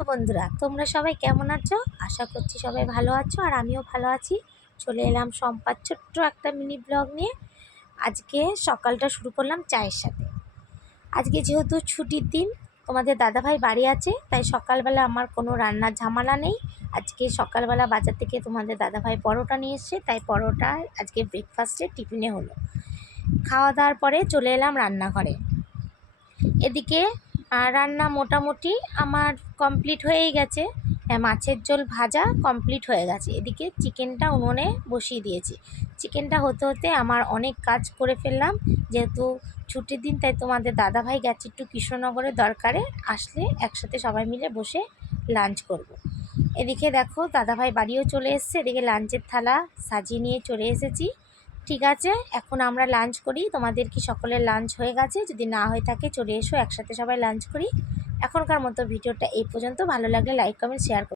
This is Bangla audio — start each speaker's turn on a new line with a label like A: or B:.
A: তো বন্ধুরা, তোমরা সবাই কেমন আছো? আশা করছি সবাই ভালো আছো আর আমিও ভালো আছি। চলে এলাম সম্পার ছোট্ট একটা মিনি ব্লগ নিয়ে। আজকে সকালটা শুরু করলাম চায়ের সাথে। আজকে যেহেতু ছুটির দিন, তোমাদের দাদাভাই বাড়ি আছে, তাই সকালবেলা আমার কোনো রান্নার ঝামেলা নেই। আজকে সকালবেলা বাজার থেকে তোমাদের দাদাভাই পরোটা নিয়ে এসছে, তাই পরোটা আজকে ব্রেকফাস্টে টিফিনে হলো। খাওয়া দাওয়ার পরে চলে এলাম রান্নাঘরে। এদিকে আর রান্না মোটামুটি আমার কমপ্লিট হয়েই গেছে। মাছের ঝোল ভাজা কমপ্লিট হয়ে গেছে। এদিকে চিকেনটা উনুনে বসিয়ে দিয়েছি। চিকেনটা হতে হতে আমার অনেক কাজ করে ফেললাম। যেহেতু ছুটির দিন, তাই তোমাদের দাদাভাই গেছে একটু কৃষ্ণনগরের দরকারে আসলে একসাথে সবাই মিলে বসে লাঞ্চ করব। এদিকে দেখো, দাদাভাই বাড়িও চলে এসছে। এদিকে লাঞ্চের থালা সাজিয়ে নিয়ে চলে এসেছি। ঠিক আছে, এখন আমরা লাঞ্চ করি। তোমাদের কি সকলের লাঞ্চ হয়ে গেছে? যদি না হয়ে থাকে, চলে এসো, একসাথে সবাই লাঞ্চ করি। এখনকার মতো ভিডিওটা এই পর্যন্ত। ভালো লাগলে লাইক কমেন্ট শেয়ার